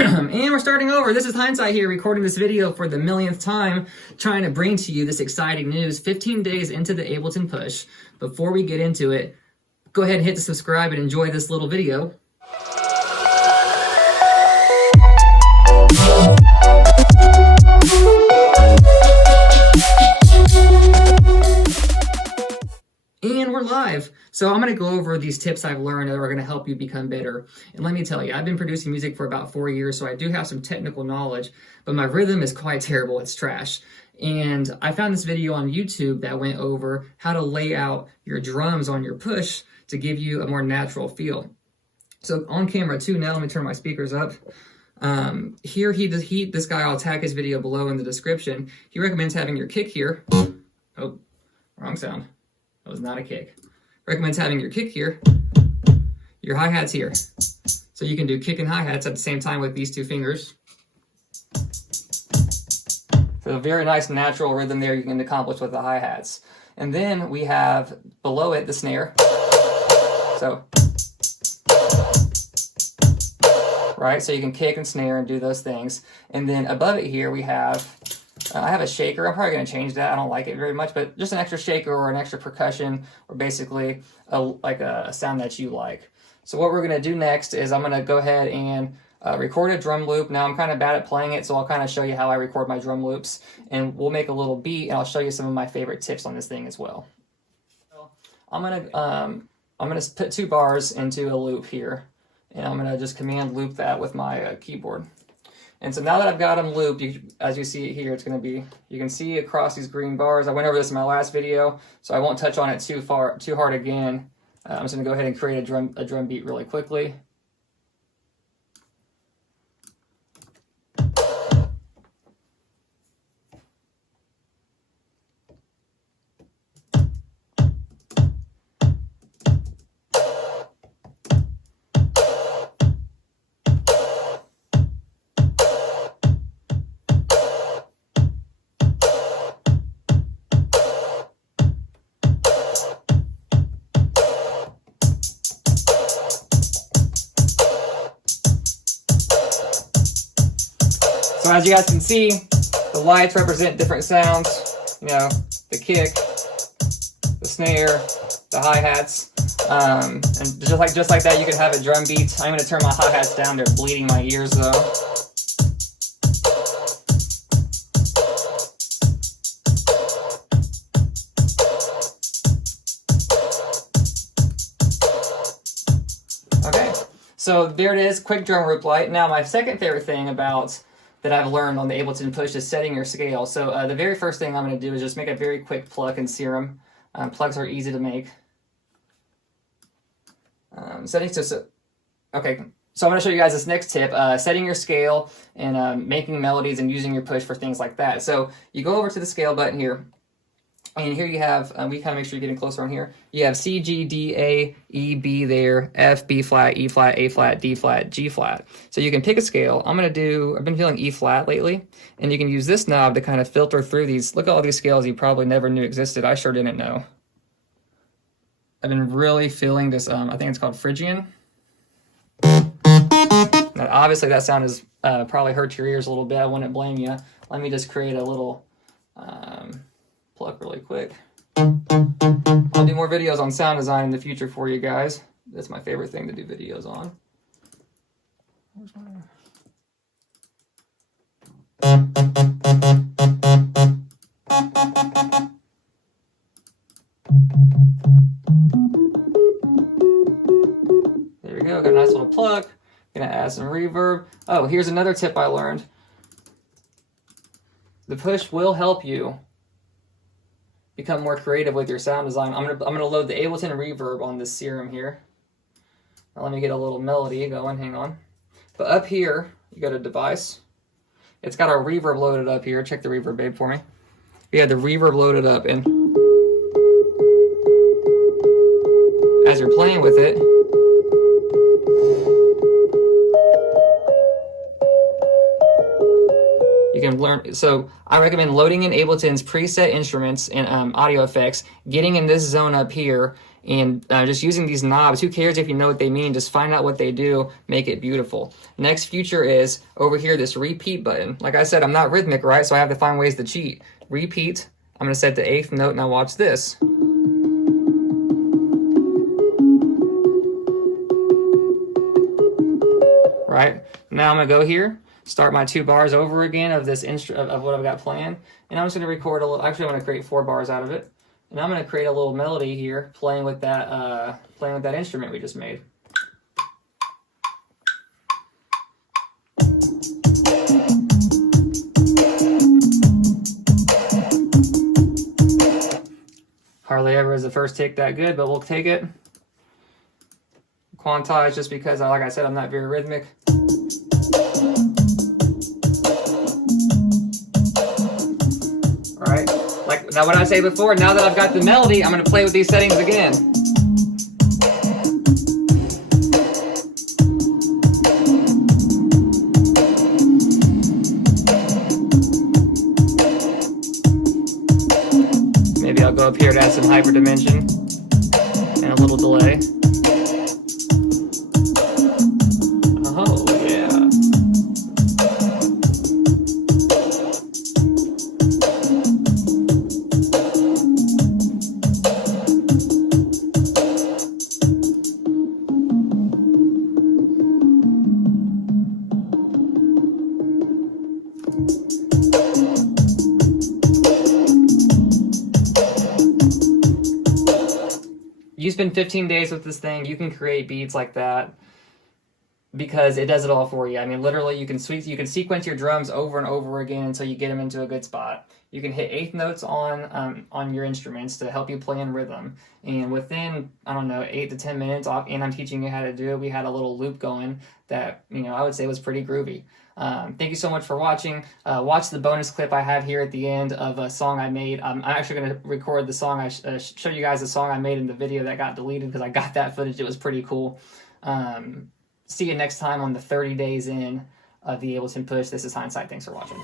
And we're starting over. This is Hynesite here, recording this video for the millionth time, trying to bring to you this exciting news 15 days into the Ableton Push. Before we get into it, go ahead and hit the subscribe and enjoy this little video. And we're live. So I'm going to go over these tips I've learned that are going to help you become better. And let me tell you, I've been producing music for about 4 years, so I do have some technical knowledge, but my rhythm is quite terrible. It's trash. And I found this video on YouTube that went over how to lay out your drums on your push to give you a more natural feel. So on camera too, now let me turn my speakers up. This guy, I'll tag his video below in the description. He recommends having your kick here. Oh, wrong sound. That was not a kick. Recommends having your kick here, your hi-hats here. So you can do kick and hi-hats at the same time with these two fingers. So a very nice natural rhythm there you can accomplish with the hi-hats. And then we have below it the snare. So, right, so you can kick and snare and do those things. And then above it here we have I have a shaker. I'm probably going to change that. I don't like it very much, but just an extra shaker or an extra percussion, or basically a sound that you like. So what we're going to do next is I'm going to go ahead and record a drum loop. Now I'm kind of bad at playing it, so I'll kind of show you how I record my drum loops, and we'll make a little beat, and I'll show you some of my favorite tips on this thing as well. I'm going to put 2 bars into a loop here, and I'm going to just command loop that with my keyboard. And so now that I've got them looped, as you see it here, it's going to be, you can see across these green bars. I went over this in my last video, so I won't touch on it too hard again. I'm just going to go ahead and create a drum beat really quickly. So as you guys can see, the lights represent different sounds. You know, the kick, the snare, the hi-hats, and just like that, you can have a drum beat. I'm going to turn my hi-hats down; they're bleeding my ears though. Okay, so there it is, quick drum loop light. Now my second favorite thing that I've learned on the Ableton Push is setting your scale. So the very first thing I'm going to do is just make a very quick plug in Serum. Plugs are easy to make. Okay, so I'm going to show you guys this next tip, setting your scale and making melodies and using your push for things like that. So you go over to the scale button here, and here you have, we kind of make sure you're getting closer on here. You have C, G, D, A, E, B there, F, B flat, E flat, A flat, D flat, G flat. So you can pick a scale. I've been feeling E flat lately, and you can use this knob to kind of filter through these. Look at all these scales you probably never knew existed. I sure didn't know. I've been really feeling this, I think it's called Phrygian. Now, obviously that sound is probably hurt your ears a little bit. I wouldn't blame you. Let me just create a little pluck really quick. I'll do more videos on sound design in the future for you guys. That's my favorite thing to do videos on. Where's my... There we go, got a nice little pluck. Gonna add some reverb. Oh, here's another tip I learned. The push will help you become more creative with your sound design. I'm gonna load the Ableton reverb on this Serum here. Now let me get a little melody going, hang on. But up here, you go to device. It's got our reverb loaded up here. Check the reverb, babe, for me. We had the reverb loaded up, and as you're playing with it, you You can learn. So I recommend loading in Ableton's preset instruments and audio effects, getting in this zone up here, and just using these knobs. Who cares if you know what they mean? Just find out what they do, make it beautiful. Next feature is over here, this repeat button. Like I said, I'm not rhythmic, right? So I have to find ways to cheat. Repeat. I'm going to set the 8th note. Now watch this. Right? Now I'm going to go here, start my 2 bars over again of this of what I've got planned, and I'm just going to record a little. Actually, I'm going to create 4 bars out of it. And I'm going to create a little melody here, playing with that instrument we just made. Hardly ever is the first take that good, but we'll take it. Quantize, just because, like I said, I'm not very rhythmic. All right. Like now, what I say before, now that I've got the melody, I'm going to play with these settings again. Maybe I'll go up here to add some hyperdimension and a little delay. Oh, yeah. You spend 15 days with this thing, you can create beats like that because it does it all for you. I mean, literally, you can sequence your drums over and over again until you get them into a good spot. You can hit 8th notes on your instruments to help you play in rhythm. And within, I don't know, 8 to 10 minutes, and I'm teaching you how to do it, we had a little loop going that, I would say was pretty groovy. Thank you so much for watching. Watch the bonus clip I have here at the end of a song I made. I'm actually going to record the song. Show you guys the song I made in the video that got deleted because I got that footage. It was pretty cool. See you next time on the 30 days in of the Ableton Push. This is Hynesite. Thanks for watching.